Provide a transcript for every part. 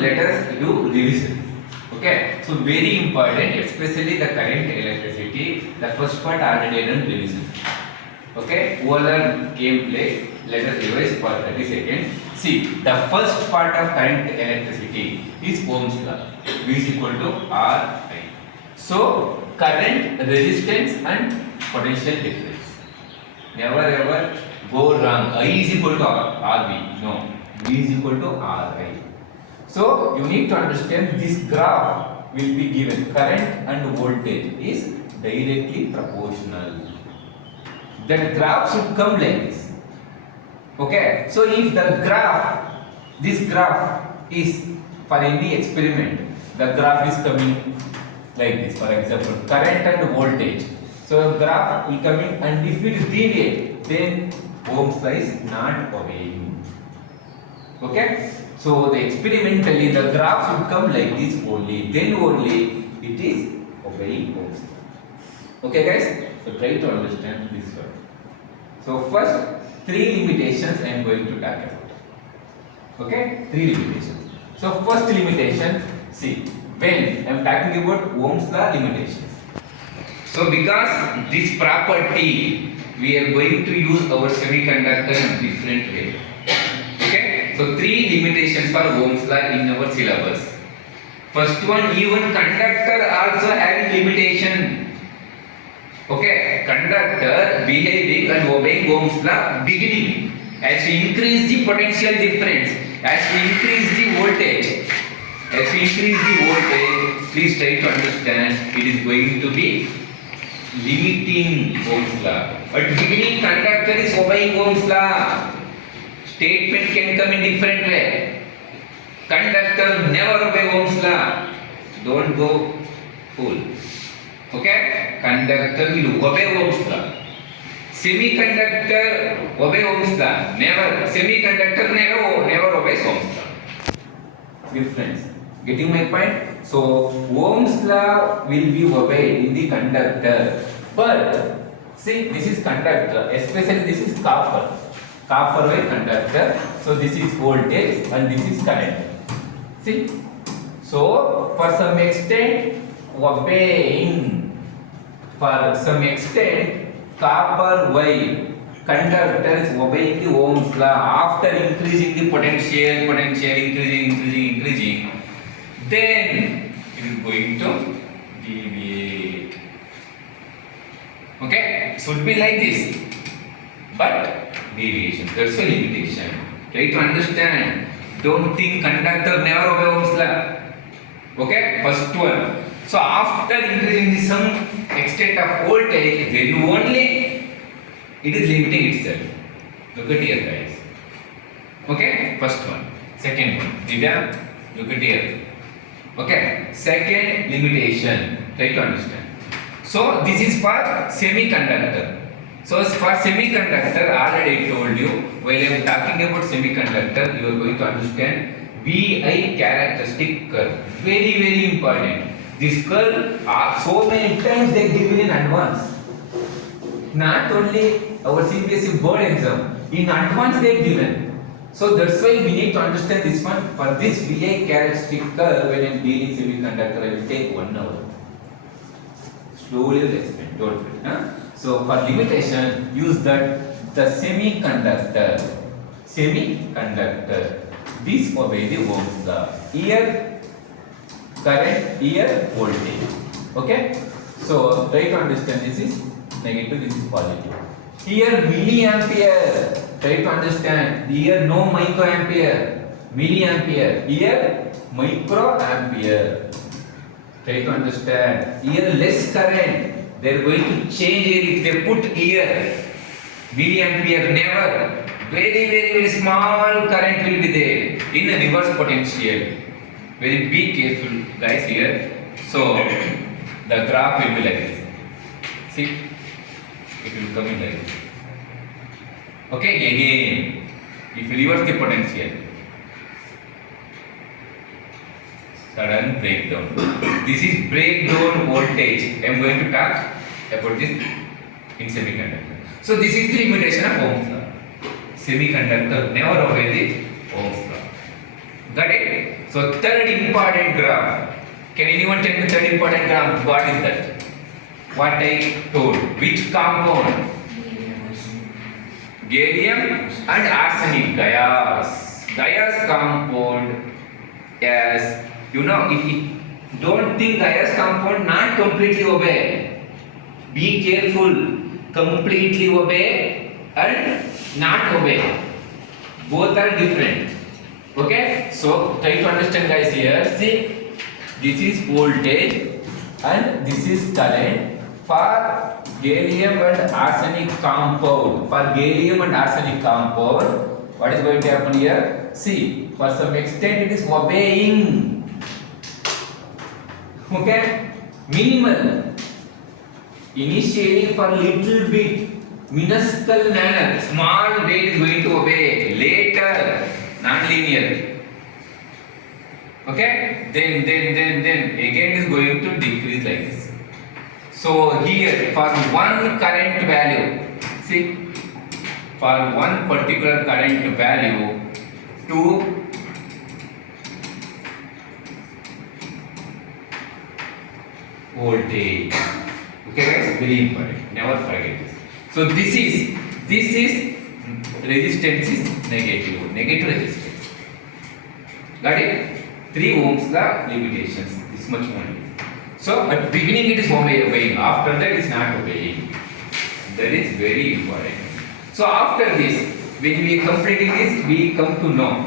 let us do revision. Okay, so very important, especially the current electricity. The first part already done revision. Okay, who are came late, let us revise for 30 seconds. See, the first part of current electricity is Ohm's law. V is equal to R I. So, current, resistance and potential difference. Never ever go wrong. I is equal to RV. No, V is equal to RI. So, you need to understand this graph will be given. Current and voltage is directly proportional. That graph should come like this. Okay, so if the graph, this graph is for any experiment, the graph is coming like this. For example, current and voltage. So graph will come in, and if it deviates, then Ohm's law is not obeying. Okay, so the experimentally the graph should come like this only. Then only it is obeying Ohm's law. Okay, guys. So try to understand this one. So first, three limitations I am going to talk about. Okay, three limitations. So first limitation, see, when I am talking about Ohm's law limitations. So because this property, we are going to use our semiconductor in different way. Okay, so three limitations for Ohm's law in our syllabus. First one, even conductor also having limitation. Okay, conductor behaving and obeying Ohm's law beginning. As we increase the potential difference, as we increase the voltage, please try to understand it is going to be limiting Ohm's law. But beginning conductor is obeying Ohm's law. Statement can come in different way. Conductor never obey Ohm's law. Don't go fool. Okay, conductor will obey Ohm's law. Semiconductor obey Ohm's law. Never. Semiconductor never obeys Ohm's law. Difference. Getting my point? So Ohm's law will be obeyed in the conductor. But see, this is conductor. Especially this is copper. Copper wire conductor. So this is voltage and this is current. See. So for some extent, obeying. For some extent, copper wire conductor is obeying the Ohm's law. After increasing the potential, increasing, then it is going to deviate. Okay, it should be like this, but deviation. That's a limitation. Try to understand. Don't think conductor never obey Ohm's law. Okay, first one. So after increasing some extent of voltage, then only it is limiting itself. Look at here, guys. Okay, first one. Second one. Divya, look at here. Okay, second limitation. Try to understand. So this is for semiconductor. So for semiconductor, already I told you, while I am talking about semiconductor, you are going to understand VI characteristic curve. Very important. This curve so many times they given in advance. Not only our CBSE board exam, in advance they given. So that's why we need to understand this one. For this VI characteristic curve, when I am dealing semiconductor, I will take 1 hour. Slowly will explain. Don't worry. Huh? So for limitation, use that the semiconductor. This obey the Ohm's law. Here current, here voltage. Okay. So try to understand. This is negative. This is positive. Here milliampere. Try to understand. Here no microampere. Milliampere. Here microampere. Try to understand. Here less current. They are going to change here if they put here milliampere. Never. Very small current will be there in a reverse potential. Very be careful, guys, here. So the graph will be like this. See, it will come in like this. Okay, again, if you reverse the potential, sudden breakdown. This is breakdown voltage. I am going to talk about this in semiconductor. So this is the limitation of Ohm's law. Semiconductor never obey the Ohm's law. Got it? So third important graph. Can anyone tell me third important graph? What is that? What I told. Which compound? Gallium and arsenic. Gaia's compound. Yes. You know, don't think Gaia's compound not completely obey. Be careful. Completely obey and not obey. Both are different. Okay? So try to understand, guys, here. See, this is voltage and this is current for gallium and arsenic compound. For gallium and arsenic compound, what is going to happen here? See, for some extent it is obeying. Okay? Minimal. Initially for little bit, minuscule manner, small rate is going to obey. Later, non-linear. Okay? Then again is going to decrease like this. So here for one current value, see, for one particular current value to voltage. Okay guys, very important. Never forget this. So this is resistance is negative resistance. Got it? 3 ohms the limitations. This much only. So at beginning it is obeying. After that it is not obeying. That is very important. So after this, when we are completing this, we come to know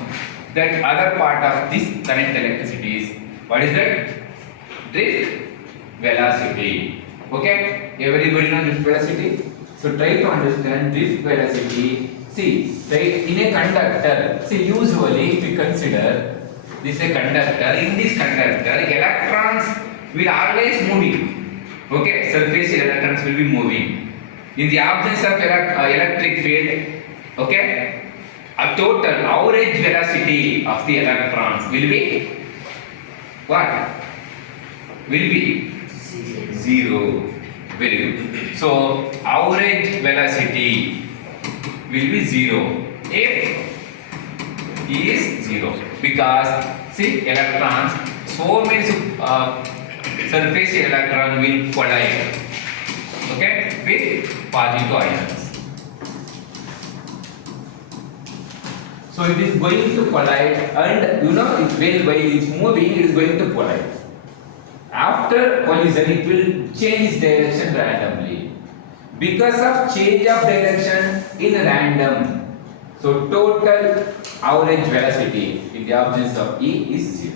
that other part of this current electricity is what is that? Drift velocity. Okay? Everybody knows drift velocity? So try to understand drift velocity. See, right, in a conductor, see, usually if you consider this is a conductor, in this conductor electrons will always moving. Okay? Surface electrons will be moving. In the absence of electric field, okay, a total average velocity of the electrons will be what? Will be 0. Very good. So average velocity will be 0 if is 0, because see, electrons, so many surface electron will collide, okay, with positive ions. So it is going to collide, and you know, while it is moving, it is going to collide. After collision, it will change direction randomly. Because of change of direction in random, so total average velocity in the absence of E is 0.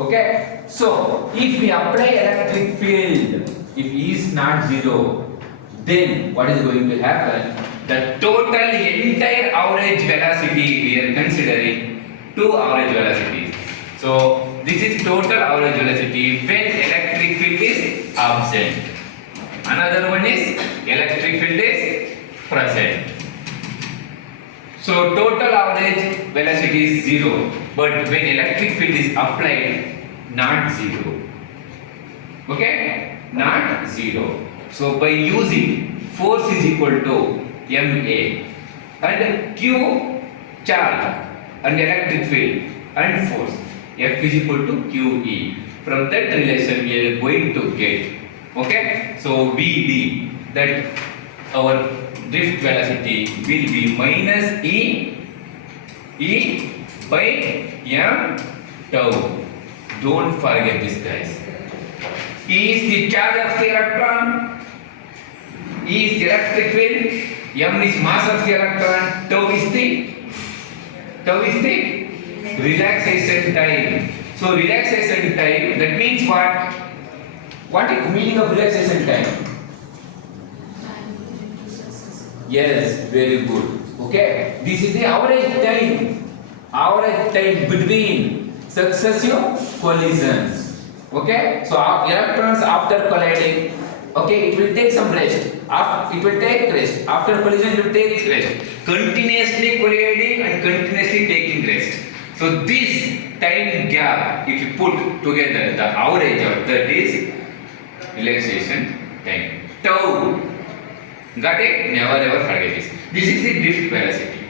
Okay? So if we apply electric field, if E is not 0, then what is going to happen? The total entire average velocity we are considering 2 average velocities. So this is total average velocity when electric field is absent. Another one is electric field is present. So total average velocity is 0, but when electric field is applied, not 0. Okay? Not 0. So by using force is equal to MA and Q charge and electric field and force, F is equal to QE. From that relation we are going to get, okay, so VD, that our drift velocity will be minus E by M tau. Don't forget this, guys. E is the charge of the electron, E is the electric field, M is mass of the electron, tau is the relaxation time. So relaxation time, that means what? What is the meaning of relaxation time? Yes, very good. Okay, this is the average time between successive collisions. Okay, so electrons after colliding, okay, it will take some rest. It will take rest. After collision, it will take rest. Continuously colliding and continuously taking rest. So this time gap, if you put together the average of that is relaxation time. Tau. Got it? Never ever forget this. This is the drift velocity.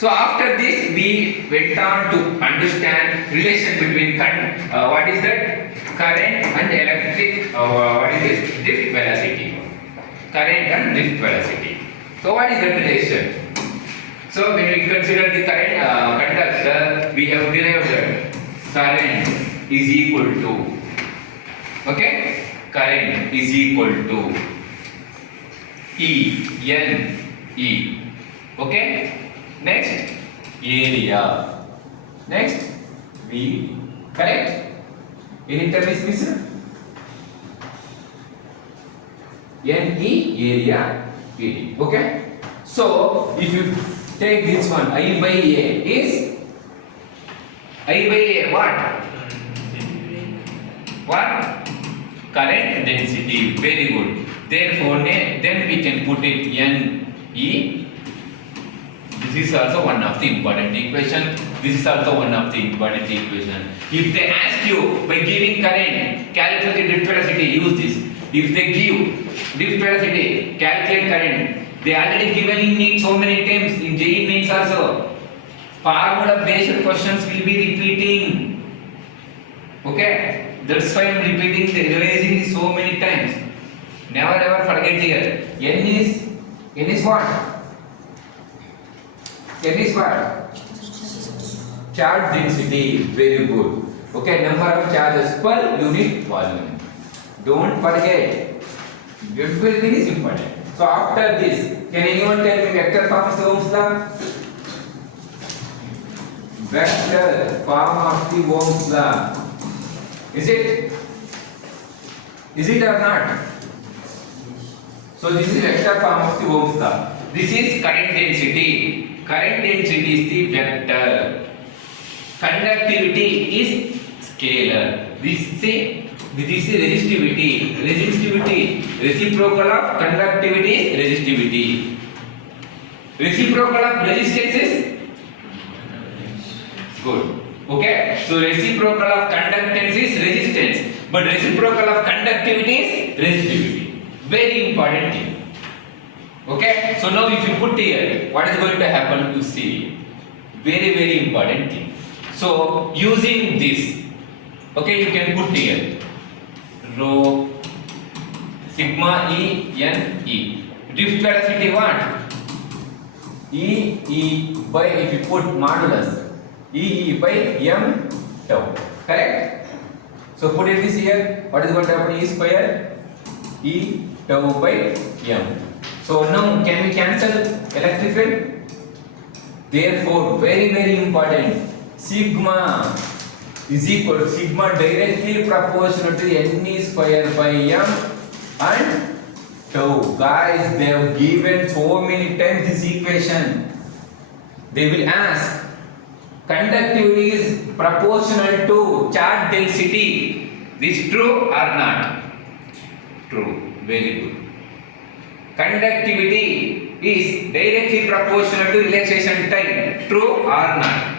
So after this, we went on to understand relation between what is that current and electric. What is this drift velocity? Current and drift velocity. So what is that relation? So when we consider the current conductor, we have derived that current is equal to, okay, current is equal to E N E. Okay. Next, area. Next, V. Correct? Any term is missing? NE, area, area. Okay? So, if you take this one, I by A is I by A what? What? Current density. Very good. Therefore, then we can put it NE. This is also one of the important equation. This is also one of the important equation. If they ask you by giving current, calculate drift velocity, use this. If they give drift velocity, calculate current, they already given in NEET so many times. In JEE Mains also, formula based questions will be repeating. Okay, that's why I am repeating, revising this so many times. Never ever forget here. N is what? N is what? Charge density. Very good. Okay, number of charges per unit volume. Don't forget. Everything is important. So after this, can anyone tell me vector form of the Ohm's law? Vector form of the Ohm's law. Is it? Is it or not? So this is vector form of the Ohm's law. This is current density. Current density is the vector. Conductivity is scalar. This is resistivity. Resistivity. Reciprocal of conductivity is resistivity. Reciprocal of resistance is good. Okay. So reciprocal of conductance is resistance, but reciprocal of conductivity is resistivity. Very important thing. Okay, so now if you put here, what is going to happen to see? Very, very important thing. So using this, okay, you can put here rho sigma E N E. Drift velocity what? E by, if you put modulus, E by M tau. Correct? So put it this here. What is going to happen? E square E tau by M. So now can we cancel electric field? Therefore, very, very important, sigma is equal to sigma directly proportional to NE square by M and tau. Guys, they have given so many times this equation. They will ask, conductivity is proportional to charge density. This true or not? True. Very good. Conductivity is directly proportional to relaxation time. True or not?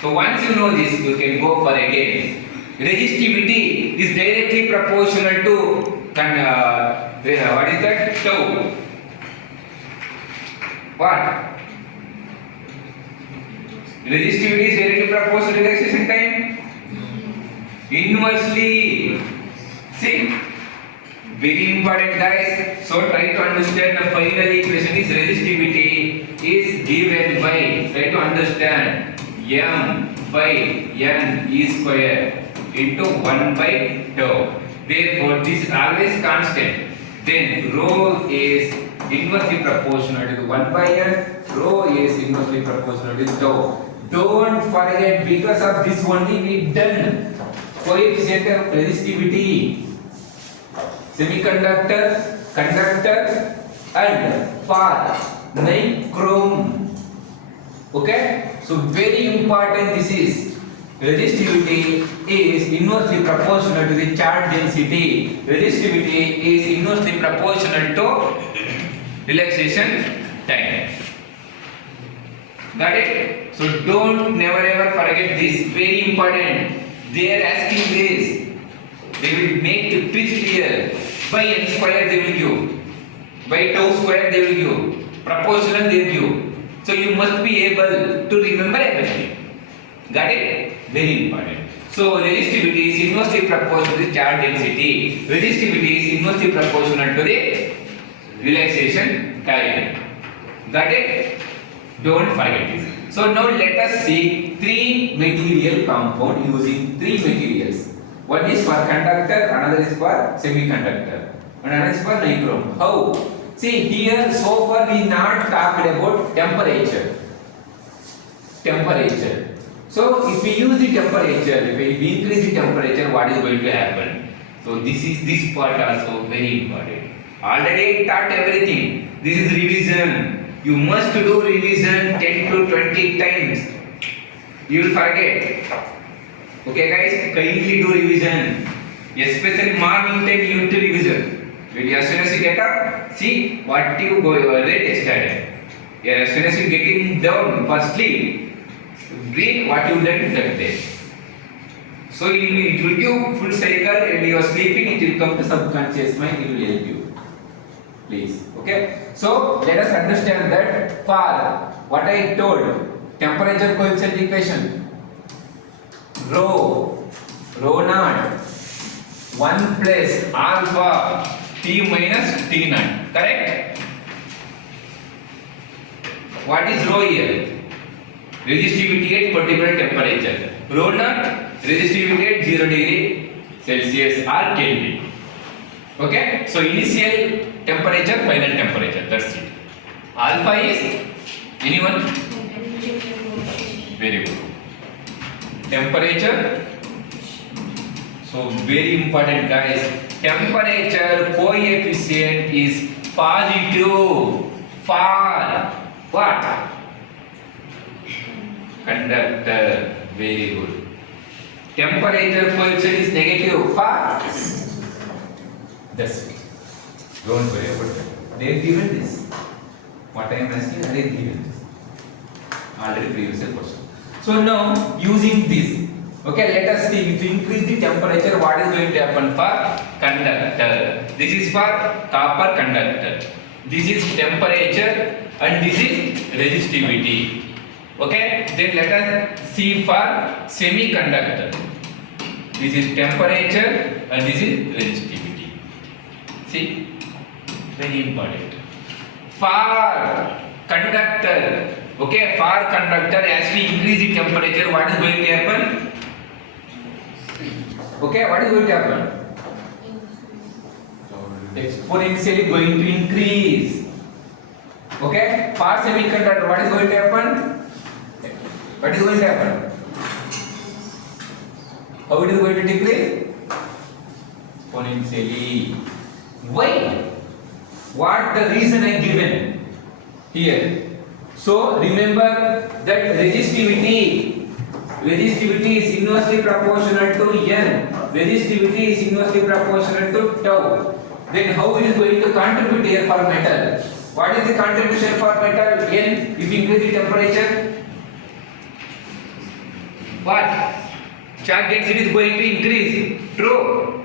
So once you know this, you can go for again. Resistivity is directly proportional to what is that? Tau. What? Resistivity is directly proportional to relaxation time. Inversely. See? Very important, guys. So try to understand the final equation is resistivity is given by, try to understand, M by N E square into 1 by tau. Therefore, this is always constant. Then rho is inversely proportional to 1 by N. Rho is inversely proportional to tau. Don't forget, because of this only we done coefficient of resistivity. Semiconductor, conductor and for nichrome. Okay, so very important, this is resistivity is inversely proportional to the charge density. Resistivity is inversely proportional to relaxation time. Got it? So don't never ever forget this, very important. They are asking this. They will make the twist here. By n square they will give. By tau square they will give. Proportional they will give. So you must be able to remember everything. Got it? Very important. So resistivity is inversely proportional to the charge density. Resistivity is inversely proportional to the relaxation time. Got it? Don't forget this. So now let us see three material compound using three materials. One is for conductor, another is for semiconductor, and another is for nichrome. How? See here, so far we not talked about temperature. Temperature. So if we use the temperature, if we increase the temperature, what is going to happen? So this part also very important. Already I taught everything. This is revision. You must do revision 10 to 20 times. You will forget. Okay guys, kindly do revision. Especially morning time you need to revision. As soon as you get up, see what you read yesterday. As soon as you getting down for sleep, read what you did that day. So it will give full cycle, and you are sleeping, it will come to subconscious mind, it will help you. Please. Okay. So let us understand that for what I told, temperature coefficient equation, rho naught 1 plus alpha T minus T naught. Correct? What is rho here? Resistivity at particular temperature. Rho naught, resistivity at 0 degree Celsius or Kelvin. Okay? So initial temperature, final temperature. That's it. Alpha is anyone? Very good. Temperature. So very important guys. Temperature coefficient is positive for what? Conductor. Very good. Temperature coefficient is negative for. That's it. Don't worry about it. They have given this. What I am asking, they have given this. Already previous question. So now using this, okay, let us see. If you increase the temperature, what is going to happen for conductor? This is for copper conductor. This is temperature and this is resistivity. Okay, then let us see for semiconductor. This is temperature and this is resistivity. See, very important. For conductor, okay, for conductor, as we increase the temperature, what is going to happen? Okay, what is going to happen? Exponentially going to increase. Okay, for semiconductor, what is going to happen? What is going to happen? How it is going to decrease? Exponentially. Why? What the reason I given here? So remember that resistivity is inversely proportional to N. Resistivity is inversely proportional to tau. Then how it is going to contribute here for metal? What is the contribution for metal? N. If you increase the temperature, what? Charge density is going to increase. True.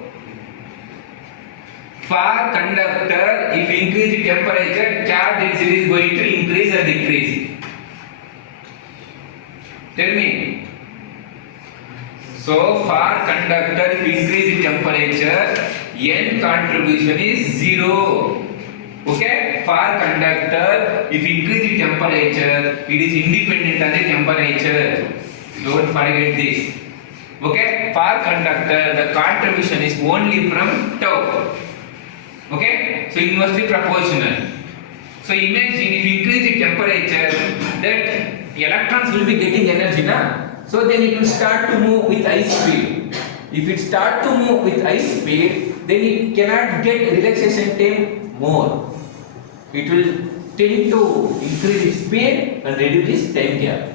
For conductor, if you increase the temperature, charge density is going to increase or decrease. Tell me. So for conductor, if you increase the temperature, N contribution is 0. Okay? For conductor, if you increase the temperature, it is independent of the temperature. Don't forget this. Okay? For conductor, the contribution is only from tau. Okay? So inversely proportional. So imagine if you increase the temperature, that electrons will be getting energy, na? So then it will start to move with high speed. If it start to move with high speed, then it cannot get relaxation time more. It will tend to increase its speed and reduce its time gap.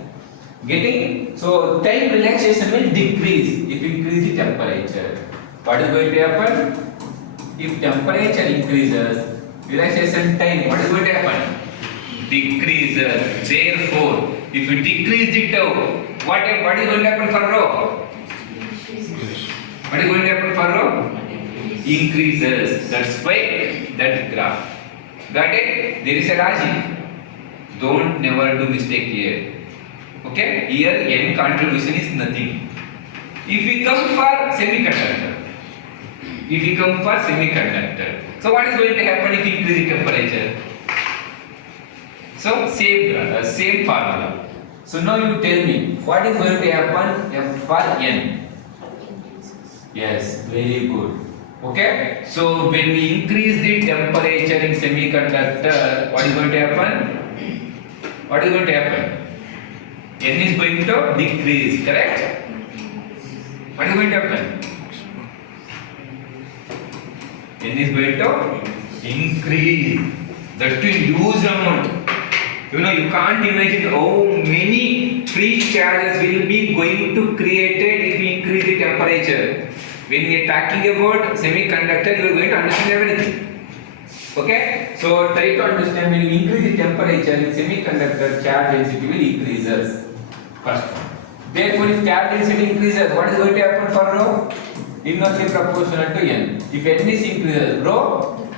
Getting? So time relaxation will decrease if you increase the temperature. What is going to happen? If temperature increases, relaxation time, what is going to happen? Decreases. Therefore, if you decrease the tau, what is going to happen for rho? What is going to happen for rho? Increases. That's why that graph. Got it? There is a logic. Don't never do mistake here. Okay, here n contribution is nothing. If we come for semiconductor, so what is going to happen if we increase the temperature? So same formula. So now you tell me what is going to happen for n? Yes, very good. Okay, so when we increase the temperature in semiconductor, what is going to happen? What is going to happen? N is going to decrease, correct? What is going to happen? N is going to increase. That to huge amount. You can't imagine how many free charges will be going to created if we increase the temperature. When we are talking about semiconductor, you are going to understand everything. Okay? So try to understand, when you increase the temperature in semiconductor, charge density will increases. First. Therefore, if charge density increases, what is going to happen for rho? Inversely proportional to n. If n is increases, rho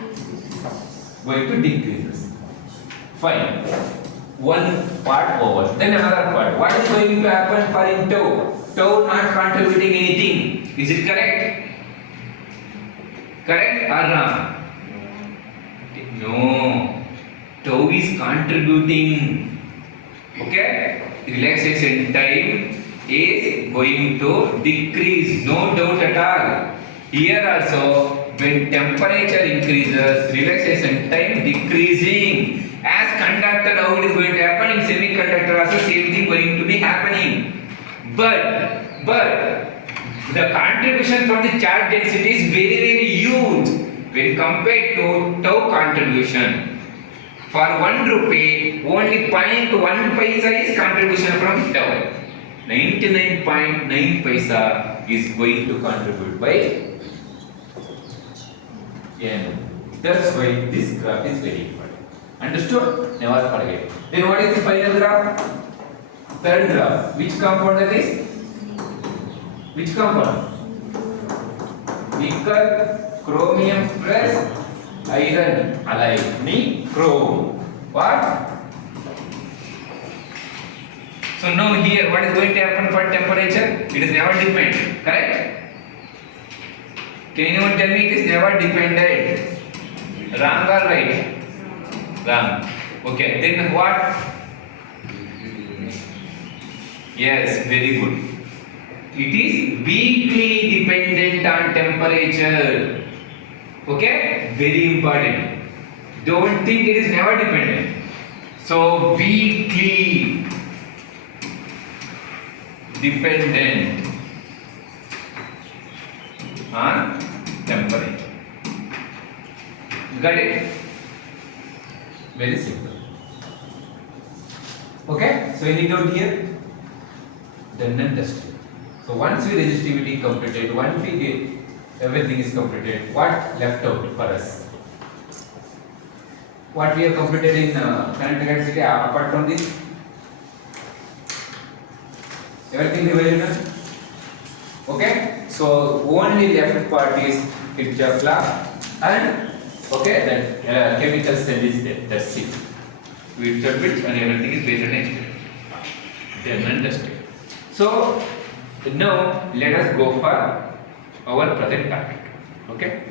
going to decreases. Fine. One part over. Then another part. What is going to happen for in tau? Tau not contributing anything. Is it correct? Correct or wrong? No. Tau is contributing. Okay? Relaxation time is going to decrease. No doubt at all. Here also, when temperature increases, relaxation time decreasing. As conductor, how it is going to happen in semiconductor also same thing going to be happening. But the contribution from the charge density is very huge when compared to tau contribution. For 1 rupee, only 0.1 paisa is contribution from tau. 99.9 paisa is going to contribute by n. That's why this graph is very important. Understood? Never forget. Then what is the final graph? Third graph. Which compound that is? Which compound? Nickel, chromium plus iron alloy. Nichrome. What? So now here, what is going to happen for temperature? It is never dependent. Correct? Can anyone tell me it is never dependent? Wrong or right? Wrong. Okay, then what? Yes, very good. It is weakly dependent on temperature. Okay, very important. Don't think it is never dependent. So, weakly dependent on temperature. Got it? Very simple. Okay, so any doubt here? Done and dusted. So once we resistivity completed, once we get everything is completed, what left out for us? What we have completed in conductivity apart from this? Everything revised? Okay, so only left part is Kirchhoff law and okay, that chemical cell is there. That's it. We submit and everything is based on experience. Then understood. So now let us go for our present topic. Okay.